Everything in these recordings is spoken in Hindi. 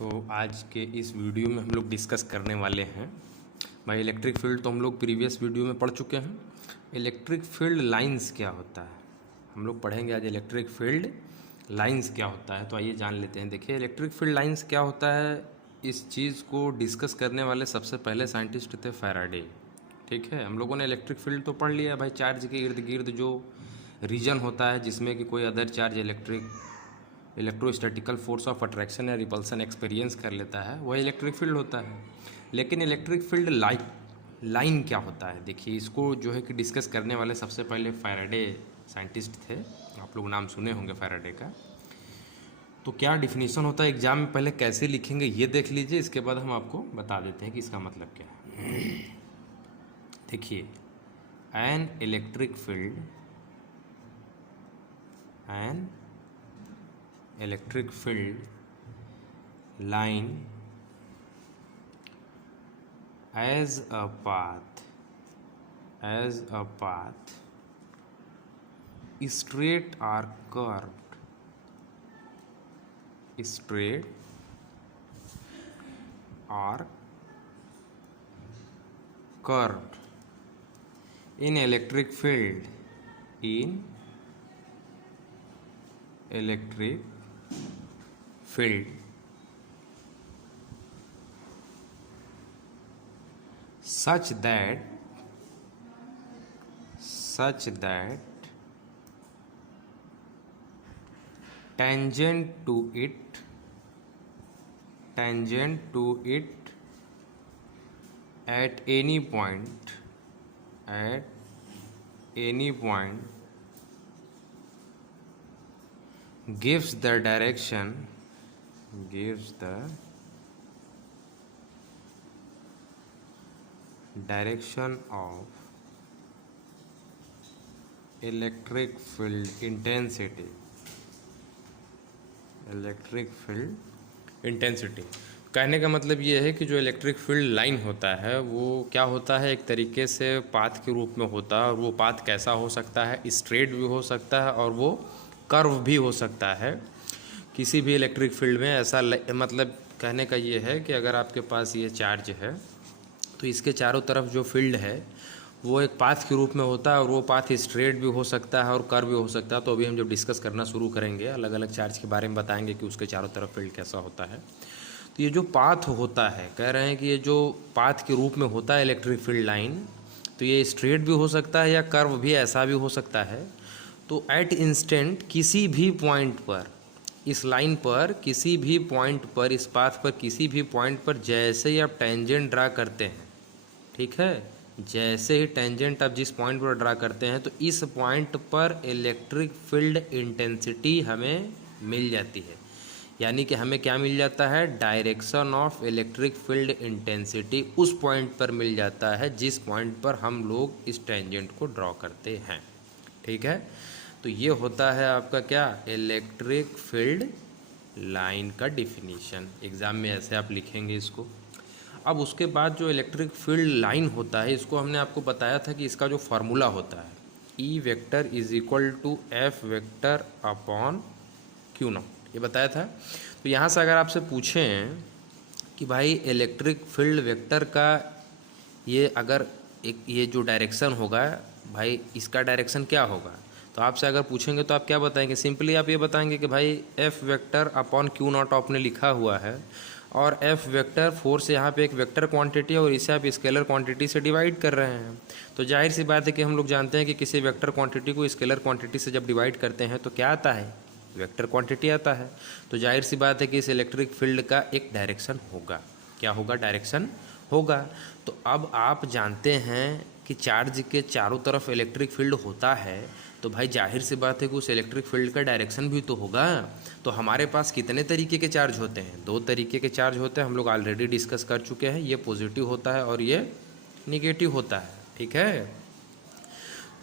तो आज के इस वीडियो में हम लोग डिस्कस करने वाले हैं भाई इलेक्ट्रिक फील्ड। तो हम लोग प्रीवियस वीडियो में पढ़ चुके हैं। इलेक्ट्रिक फील्ड लाइंस क्या होता है हम लोग पढ़ेंगे आज। इलेक्ट्रिक फील्ड लाइंस क्या होता है तो आइए जान लेते हैं। देखिए इलेक्ट्रिक फील्ड लाइंस क्या होता है, इस चीज़ को डिस्कस करने वाले सबसे पहले साइंटिस्ट थे फैराडे। ठीक है, हम लोगों ने इलेक्ट्रिक फील्ड तो पढ़ लिया भाई, चार्ज के इर्द गिर्द जो रीजन होता है जिसमें कि कोई other charge electrostatical force of attraction या रिपल्सन एक्सपीरियंस कर लेता है, वह इलेक्ट्रिक फील्ड होता है। लेकिन इलेक्ट्रिक फील्ड लाइन क्या होता है, देखिए इसको जो है कि डिस्कस करने वाले सबसे पहले फैराडे साइंटिस्ट थे। आप लोग नाम सुने होंगे फैराडे का। तो क्या डिफिनीशन होता है, एग्जाम में पहले कैसे लिखेंगे ये देख लीजिए, इसके बाद हम आपको बता देते हैं कि इसका मतलब क्या है। देखिए an electric field line as a path straight or curved in electric field such that tangent to it at any point gives the direction of electric field intensity। कहने का मतलब ये है कि जो इलेक्ट्रिक फील्ड लाइन होता है वो क्या होता है, एक तरीके से पाथ के रूप में होता है। और वो पाथ कैसा हो सकता है, स्ट्रेट भी हो सकता है और वो कर्व भी हो सकता है। किसी भी इलेक्ट्रिक फील्ड में ऐसा मतलब कहने का ये है कि अगर आपके पास ये चार्ज है तो इसके चारों तरफ जो फील्ड है वो एक पाथ के रूप में होता है, और वो पाथ स्ट्रेट भी हो सकता है और कर्व भी हो सकता है। तो अभी हम जब डिस्कस करना शुरू करेंगे अलग अलग चार्ज के बारे में बताएंगे कि उसके चारों तरफ फील्ड कैसा होता है। तो ये जो पाथ होता है, कह रहे हैं कि ये जो पाथ के रूप में होता है इलेक्ट्रिक फील्ड लाइन, तो ये स्ट्रेट भी हो सकता है या कर्व भी ऐसा भी हो सकता है। तो एट इंस्टेंट किसी भी पॉइंट पर, इस लाइन पर किसी भी पॉइंट पर, इस पाथ पर किसी भी पॉइंट पर जैसे ही आप टेंजेंट ड्रा करते हैं, ठीक है, जैसे ही टेंजेंट आप जिस पॉइंट पर ड्रा करते हैं तो इस पॉइंट पर इलेक्ट्रिक फील्ड इंटेंसिटी हमें मिल जाती है। यानी कि हमें क्या मिल जाता है, direction of electric field intensity उस पॉइंट पर मिल जाता है जिस पॉइंट पर हम लोग इस टेंजेंट को ड्रॉ करते हैं। ठीक है, तो ये होता है आपका क्या, इलेक्ट्रिक फील्ड लाइन का डिफिनीशन। एग्ज़ाम में ऐसे आप लिखेंगे इसको। अब उसके बाद जो इलेक्ट्रिक फील्ड लाइन होता है, इसको हमने आपको बताया था कि इसका जो फार्मूला होता है E vector is equal to F vector upon q naught, ये बताया था। तो यहाँ से अगर आपसे पूछें कि भाई इलेक्ट्रिक फील्ड वेक्टर का ये अगर एक ये जो डायरेक्शन होगा भाई, इसका डायरेक्शन क्या होगा, तो आपसे अगर पूछेंगे तो आप क्या बताएंगे, सिंपली आप ये बताएंगे कि भाई F vector upon q not आपने लिखा हुआ है, और एफ वेक्टर फोर्स यहाँ पे एक वेक्टर क्वांटिटी है और इसे आप स्केलर क्वांटिटी से डिवाइड कर रहे हैं। तो जाहिर सी बात है कि हम लोग जानते हैं कि किसी वेक्टर क्वांटिटी को स्केलर क्वांटिटी से जब डिवाइड करते हैं तो क्या आता है, वेक्टर क्वांटिटी आता है। तो जाहिर सी बात है कि इस इलेक्ट्रिक फील्ड का एक डायरेक्शन होगा। क्या होगा, डायरेक्शन होगा। तो अब आप जानते हैं कि चार्ज के चारों तरफ इलेक्ट्रिक फील्ड होता है, तो भाई जाहिर सी बात है कि उस इलेक्ट्रिक फील्ड का डायरेक्शन भी तो होगा। तो हमारे पास कितने तरीके के चार्ज होते हैं, दो तरीके के चार्ज होते हैं, हम लोग ऑलरेडी डिस्कस कर चुके हैं। ये पॉजिटिव होता है और ये निगेटिव होता है। ठीक है,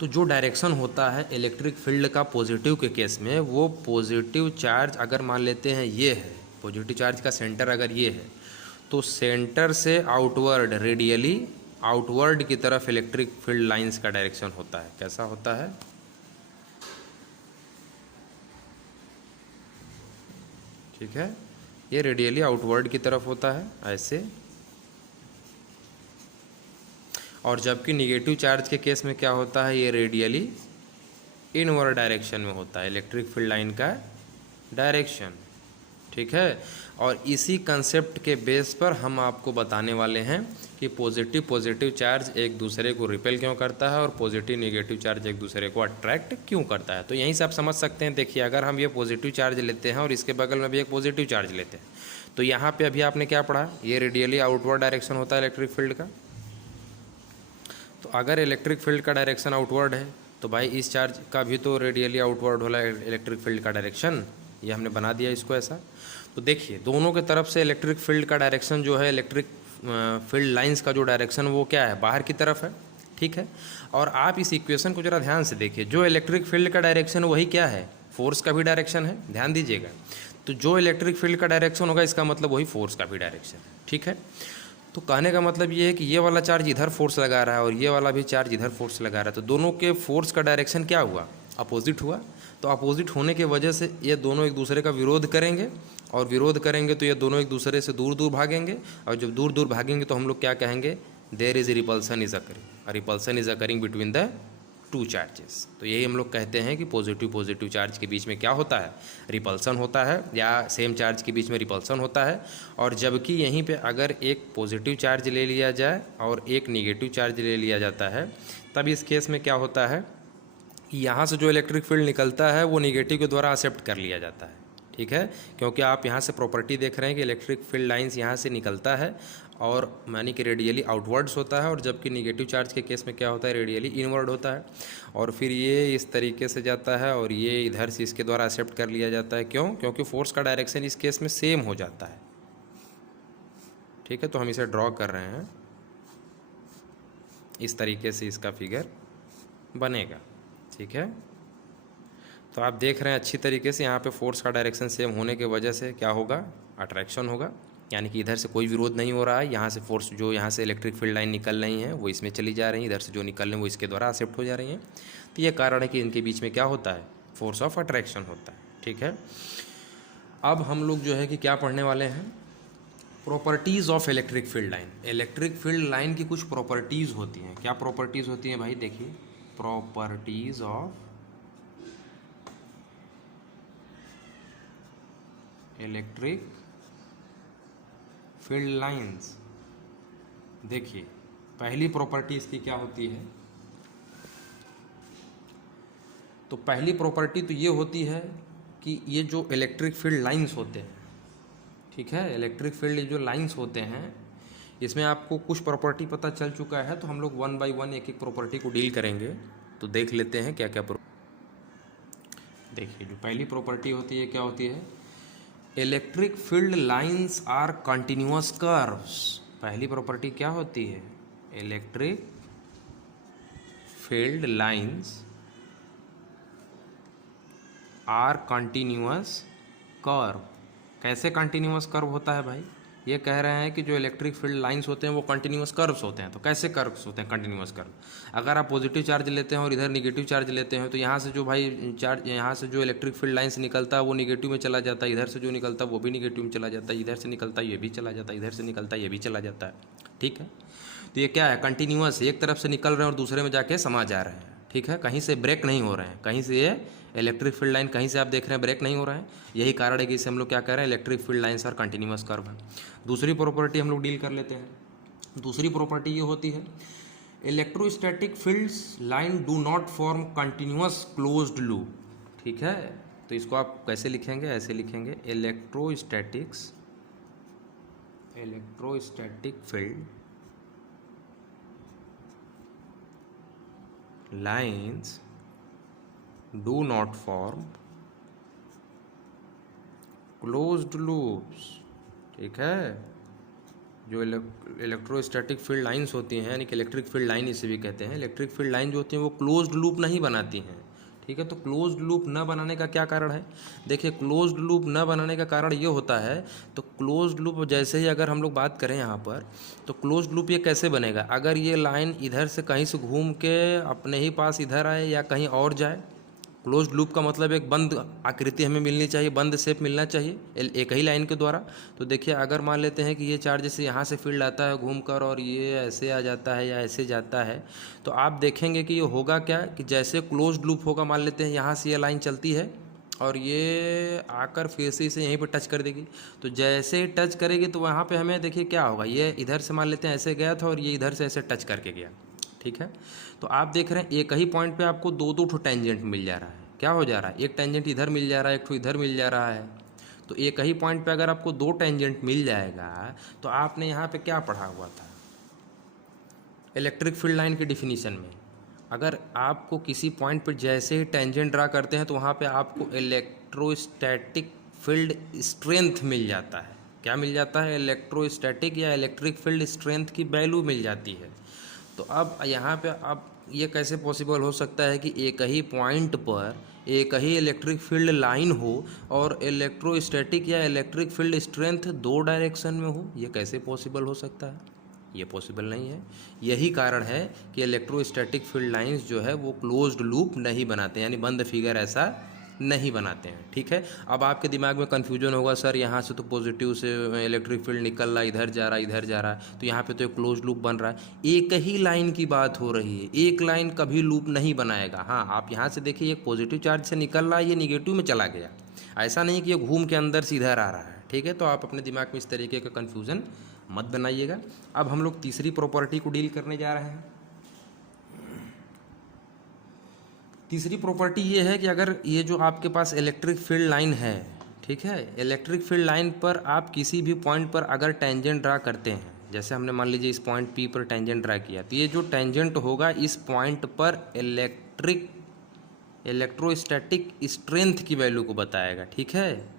तो जो डायरेक्शन होता है इलेक्ट्रिक फील्ड का पॉजिटिव के केस में, वो पॉजिटिव चार्ज अगर मान लेते हैं ये है, पॉजिटिव चार्ज का सेंटर अगर ये है, तो सेंटर से आउटवर्ड रेडियली आउटवर्ड की तरफ इलेक्ट्रिक फील्ड लाइंस का डायरेक्शन होता है। कैसा होता है, ठीक है, ये रेडियली आउटवर्ड की तरफ होता है ऐसे, और जबकि निगेटिव चार्ज के केस में क्या होता है, ये रेडियली इनवर्ड डायरेक्शन में होता है, इलेक्ट्रिक फील्ड लाइन का डायरेक्शन। ठीक है, और इसी कंसेप्ट के बेस पर हम आपको बताने वाले हैं कि पॉजिटिव चार्ज एक दूसरे को रिपेल क्यों करता है और पॉजिटिव नेगेटिव चार्ज एक दूसरे को अट्रैक्ट क्यों करता है। तो यहीं से आप समझ सकते हैं। देखिए, अगर हम ये पॉजिटिव चार्ज लेते हैं और इसके बगल में भी एक पॉजिटिव चार्ज लेते हैं, तो यहाँ पे अभी आपने क्या पढ़ा, ये रेडियली आउटवर्ड डायरेक्शन होता है इलेक्ट्रिक फील्ड का। तो अगर इलेक्ट्रिक फील्ड का डायरेक्शन आउटवर्ड है तो भाई इस चार्ज का भी तो रेडियली आउटवर्ड होला इलेक्ट्रिक फील्ड का डायरेक्शन। ये हमने बना दिया इसको ऐसा। तो देखिए, दोनों के तरफ से इलेक्ट्रिक फील्ड का डायरेक्शन जो है, इलेक्ट्रिक फील्ड लाइंस का जो डायरेक्शन वो क्या है, बाहर की तरफ है। ठीक है, और आप इस इक्वेशन को ज़रा ध्यान से देखिए, जो इलेक्ट्रिक फील्ड का डायरेक्शन वही क्या है, फोर्स का भी डायरेक्शन है। ध्यान दीजिएगा, तो जो इलेक्ट्रिक फील्ड का डायरेक्शन होगा इसका मतलब वही फोर्स का भी डायरेक्शन है। ठीक है, तो कहने का मतलब ये है कि ये वाला चार्ज इधर फोर्स लगा रहा है और ये वाला भी चार्ज इधर फोर्स लगा रहा है, तो दोनों के फोर्स का डायरेक्शन क्या हुआ, अपोजिट हुआ। तो अपोजिट होने की वजह से ये दोनों एक दूसरे का विरोध करेंगे, और विरोध करेंगे तो ये दोनों एक दूसरे से दूर दूर भागेंगे, और जब दूर दूर भागेंगे तो हम लोग क्या कहेंगे, there is repulsion is occurring, repulsion is occurring between the two charges. तो यही हम लोग कहते हैं कि पॉजिटिव चार्ज के बीच में क्या होता है, रिपल्सन होता है, या सेम चार्ज के बीच में रिपल्सन होता है। और जबकि यहीं पे अगर एक पॉजिटिव चार्ज ले लिया जाए और एक निगेटिव चार्ज ले लिया जाता है, तब इस केस में क्या होता है, यहाँ से जो इलेक्ट्रिक फील्ड निकलता है वो निगेटिव के द्वारा एक्सेप्ट कर लिया जाता है। ठीक है, क्योंकि आप यहाँ से प्रॉपर्टी देख रहे हैं कि इलेक्ट्रिक फील्ड लाइंस यहाँ से निकलता है और मानी कि रेडियली आउटवर्ड्स होता है, और जबकि निगेटिव चार्ज के केस में क्या होता है, रेडियली इनवर्ड होता है। और फिर ये इस तरीके से जाता है और ये इधर से इसके द्वारा एक्सेप्ट कर लिया जाता है। क्यों, क्योंकि फोर्स का डायरेक्शन इस केस में सेम हो जाता है। ठीक है, तो हम इसे ड्रॉ कर रहे हैं, इस तरीके से इसका फिगर बनेगा। ठीक है, तो आप देख रहे हैं अच्छी तरीके से, यहाँ पे फोर्स का डायरेक्शन सेम होने की वजह से क्या होगा, अट्रैक्शन होगा, यानी कि इधर से कोई विरोध नहीं हो रहा है। यहाँ से फोर्स जो यहाँ से इलेक्ट्रिक फील्ड लाइन निकल रही हैं वो इसमें चली जा रही हैं, इधर से जो निकल रही हैं वो इसके द्वारा एक्सेप्ट हो जा रही हैं। तो ये कारण है कि इनके बीच में क्या होता है, फोर्स ऑफ अट्रैक्शन होता है। ठीक है, अब हम लोग जो है कि क्या पढ़ने वाले हैं, properties of electric field line. Electric field line की कुछ प्रॉपर्टीज़ होती हैं। क्या प्रॉपर्टीज़ होती हैं भाई, देखिए, properties of electric field lines. देखिए, पहली प्रॉपर्टी इसकी क्या होती है, तो पहली प्रॉपर्टी तो ये होती है कि ये जो इलेक्ट्रिक फील्ड लाइंस होते हैं, ठीक है, इलेक्ट्रिक फील्ड जो लाइंस होते हैं, इसमें आपको कुछ प्रॉपर्टी पता चल चुका है। तो हम लोग वन बाय वन एक एक प्रॉपर्टी को डील करेंगे। तो देख लेते हैं क्या क्या देखिए, जो पहली प्रॉपर्टी होती है क्या होती है, electric field lines are continuous curves. पहली प्रॉपर्टी क्या होती है, electric field lines are continuous curve. कैसे कंटिन्यूअस कर्व होता है भाई, ये कह रहे हैं कि जो इलेक्ट्रिक फील्ड लाइंस होते हैं वो कंटिन्यूअस कर्व्स होते हैं। तो कैसे कर्व्स होते हैं कंटिन्यूअस कर्व, अगर आप पॉजिटिव चार्ज लेते हैं और इधर निगेटिव चार्ज लेते हैं, तो यहाँ से जो भाई चार्ज, यहाँ से जो इलेक्ट्रिक फील्ड लाइंस निकलता है वो निगेटिव में चला जाता है, इधर से जो निकलता है वो भी निगेटिव में चला जाता है, इधर से निकलता है ये भी चला जाता है, इधर से निकलता है ये भी चला जाता है। ठीक है, तो ये क्या है, कंटिन्यूअस, एक तरफ से निकल रहे हैं और दूसरे में जाके समा जा रहे हैं। ठीक है, कहीं से ब्रेक नहीं हो रहे हैं, कहीं से ये इलेक्ट्रिक फील्ड लाइन कहीं से आप देख रहे हैं ब्रेक नहीं हो रहा है। यही कारण है कि इसे हम लोग क्या कह रहे हैं, इलेक्ट्रिक फील्ड लाइंस और कंटिन्यूअस कर्व है। दूसरी प्रॉपर्टी हम लोग डील कर लेते हैं। दूसरी प्रॉपर्टी ये होती है, electrostatic fields line do not form continuous closed loop. ठीक है, तो इसको आप कैसे लिखेंगे, ऐसे लिखेंगे, electrostatic field lines do not form closed loops। ठीक है, जो इलेक्ट्रोस्टैटिक फील्ड लाइंस होती हैं, यानी कि इलेक्ट्रिक फील्ड लाइन इसे भी कहते हैं, इलेक्ट्रिक फील्ड लाइन जो होती हैं वो क्लोज्ड लूप नहीं बनाती हैं। ठीक है, तो क्लोज्ड लूप न बनाने का क्या कारण है, देखिए, क्लोज्ड लूप न बनाने का कारण ये होता है, तो क्लोज्ड लूप जैसे ही अगर हम लोग बात करें यहाँ पर, तो क्लोज्ड लूप ये कैसे बनेगा, अगर ये लाइन इधर से कहीं से घूम के अपने ही पास इधर आए या कहीं और जाए, क्लोज्ड लूप का मतलब एक बंद आकृति हमें मिलनी चाहिए, बंद शेप मिलना चाहिए एक ही लाइन के द्वारा। तो देखिए अगर मान लेते हैं कि ये चार्ज से यहाँ से फील्ड आता है घूमकर और ये ऐसे आ जाता है या ऐसे जाता है, तो आप देखेंगे कि ये होगा क्या कि जैसे क्लोज्ड लूप होगा, मान लेते हैं यहाँ से ये लाइन चलती है और ये आकर फिर से इसे यहीं पर टच कर देगी। तो जैसे टच करेगी तो वहाँ पे हमें देखिए क्या होगा, ये इधर से मान लेते हैं ऐसे गया था और ये इधर से ऐसे टच करके गया, ठीक है। तो आप देख रहे हैं एक ही पॉइंट पे आपको दो दो ठो टेंजेंट मिल जा रहा है। क्या हो जा रहा है, एक टेंजेंट इधर मिल जा रहा है, एक ठो इधर मिल जा रहा है। तो एक ही पॉइंट पे अगर आपको दो टेंजेंट मिल जाएगा तो आपने यहाँ पे क्या पढ़ा हुआ था इलेक्ट्रिक फील्ड लाइन की डिफिनीशन में, अगर आपको किसी पॉइंट पर जैसे ही टेंजेंट ड्रा करते हैं तो वहाँ पे आपको इलेक्ट्रोस्टैटिक फील्ड स्ट्रेंथ मिल जाता है। क्या मिल जाता है, इलेक्ट्रोस्टैटिक या इलेक्ट्रिक फील्ड स्ट्रेंथ की वैल्यू मिल जाती है। तो अब यहाँ पे अब ये कैसे पॉसिबल हो सकता है कि एक ही पॉइंट पर एक ही इलेक्ट्रिक फील्ड लाइन हो और इलेक्ट्रोस्टैटिक या इलेक्ट्रिक फील्ड स्ट्रेंथ दो डायरेक्शन में हो, ये कैसे पॉसिबल हो सकता है, ये पॉसिबल नहीं है। यही कारण है कि इलेक्ट्रोस्टैटिक फील्ड लाइंस जो है वो क्लोज्ड लूप नहीं बनाते, यानी बंद फिगर ऐसा नहीं बनाते हैं, ठीक है। अब आपके दिमाग में कन्फ्यूजन होगा, सर यहाँ से तो पॉजिटिव से इलेक्ट्रिक फील्ड निकल रहा है, इधर जा रहा है, इधर जा रहा है, तो यहाँ पे तो एक क्लोज लूप बन रहा है। एक ही लाइन की बात हो रही है, एक लाइन कभी लूप नहीं बनाएगा। हाँ, आप यहाँ से देखिए एक पॉजिटिव चार्ज से निकल रहा है, ये निगेटिव में चला गया, ऐसा नहीं कि ये घूम के अंदर से इधर आ रहा है, ठीक है। तो आप अपने दिमाग में इस तरीके का कन्फ्यूज़न मत बनाइएगा। अब हम लोग तीसरी प्रॉपर्टी को डील करने जा रहे हैं। तीसरी प्रॉपर्टी ये है कि अगर ये जो आपके पास इलेक्ट्रिक फील्ड लाइन है, ठीक है, इलेक्ट्रिक फील्ड लाइन पर आप किसी भी पॉइंट पर अगर टेंजेंट ड्रा करते हैं, जैसे हमने मान लीजिए इस पॉइंट पी पर टेंजेंट ड्रा किया, तो ये जो टेंजेंट होगा इस पॉइंट पर इलेक्ट्रोस्टैटिक स्ट्रेंथ की वैल्यू को बताएगा, ठीक है।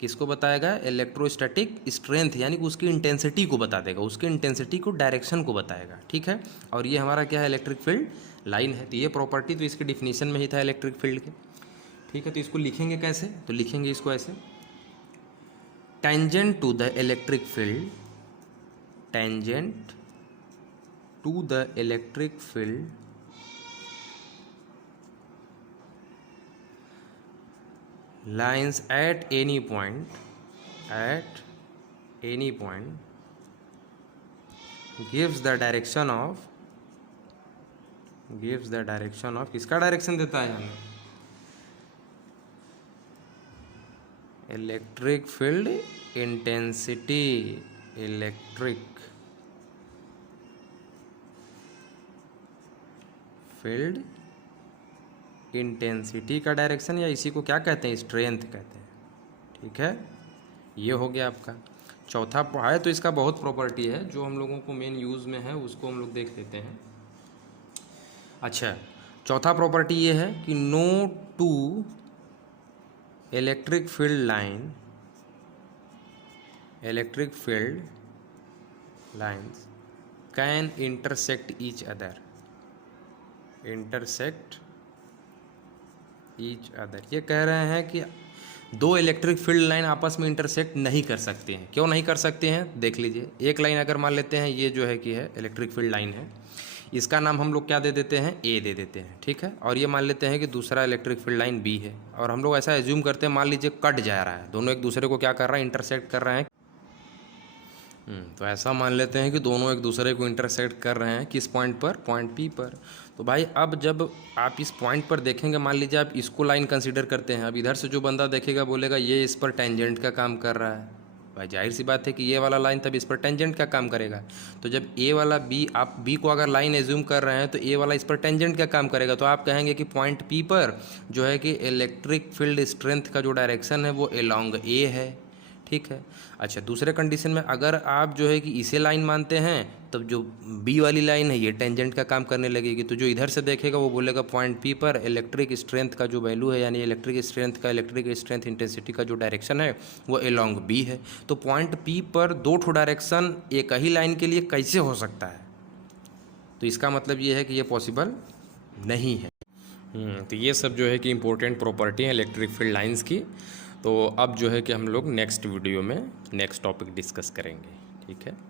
किसको बताएगा, इलेक्ट्रोस्टैटिक स्ट्रेंथ, यानी कि उसकी इंटेंसिटी को बता देगा, उसके इंटेंसिटी को डायरेक्शन को बताएगा, ठीक है। और ये हमारा क्या है, इलेक्ट्रिक फील्ड लाइन है। तो ये प्रॉपर्टी तो इसके डिफिनीशन में ही था इलेक्ट्रिक फील्ड के, ठीक है। तो इसको लिखेंगे कैसे, तो लिखेंगे इसको ऐसे, tangent to the electric field, tangent to the electric field lines at any point gives the direction of किसका डायरेक्शन देता है हमें, electric field intensity, electric field intensity का डायरेक्शन, या इसी को क्या कहते हैं, स्ट्रेंथ कहते हैं, ठीक है। ये हो गया आपका चौथा है। तो इसका बहुत प्रॉपर्टी है जो हम लोगों को मेन यूज़ में है, उसको हम लोग देख लेते हैं। अच्छा, चौथा प्रॉपर्टी ये है कि no two electric field lines can intersect each other, ये कह रहे हैं कि दो इलेक्ट्रिक फील्ड लाइन आपस में इंटरसेक्ट नहीं कर सकते हैं। क्यों नहीं कर सकते हैं, देख लीजिए। एक लाइन अगर मान लेते हैं ये जो है कि है इलेक्ट्रिक फील्ड लाइन है, इसका नाम हम लोग क्या दे देते हैं, ए दे देते हैं, ठीक है। और ये मान लेते हैं कि दूसरा इलेक्ट्रिक फील्ड लाइन बी है, और हम लोग ऐसा एज्यूम करते हैं, मान लीजिए कट जा रहा है, दोनों एक दूसरे को क्या कर रहा है, इंटरसेक्ट कर रहे हैं। तो ऐसा मान लेते हैं कि दोनों एक दूसरे को इंटरसेक्ट कर रहे हैं, किस पॉइंट पर, पॉइंट पी पर। तो भाई अब जब आप इस पॉइंट पर देखेंगे, मान लीजिए आप इसको लाइन कंसीडर करते हैं, अब इधर से जो बंदा देखेगा बोलेगा ये इस पर टेंजेंट का काम कर रहा है। भाई जाहिर सी बात है कि ये वाला लाइन तब इस पर टेंजेंट का काम करेगा। तो जब ए वाला बी, आप बी को अगर लाइन एज्यूम कर रहे हैं तो ए वाला इस पर टेंजेंट का काम करेगा। तो आप कहेंगे कि पॉइंट पी पर जो है कि इलेक्ट्रिक फील्ड स्ट्रेंथ का जो डायरेक्शन है वो अलोंग ए है, ठीक है। अच्छा, दूसरे कंडीशन में अगर आप जो है कि इसे लाइन मानते हैं, तब जो बी वाली लाइन है ये टेंजेंट का काम करने लगेगी। तो जो इधर से देखेगा वो बोलेगा पॉइंट पी पर इलेक्ट्रिक स्ट्रेंथ का जो वैल्यू है, यानी इलेक्ट्रिक स्ट्रेंथ इंटेंसिटी का जो डायरेक्शन है वो अलोंग बी है। तो पॉइंट पी पर दो ठो डायरेक्शन एक ही लाइन के लिए कैसे हो सकता है, तो इसका मतलब ये है कि ये पॉसिबल नहीं है। तो ये सब जो है कि इम्पोर्टेंट प्रॉपर्टी है इलेक्ट्रिक फील्ड लाइंस की। तो अब जो है कि हम लोग नेक्स्ट वीडियो में नेक्स्ट टॉपिक डिस्कस करेंगे, ठीक है।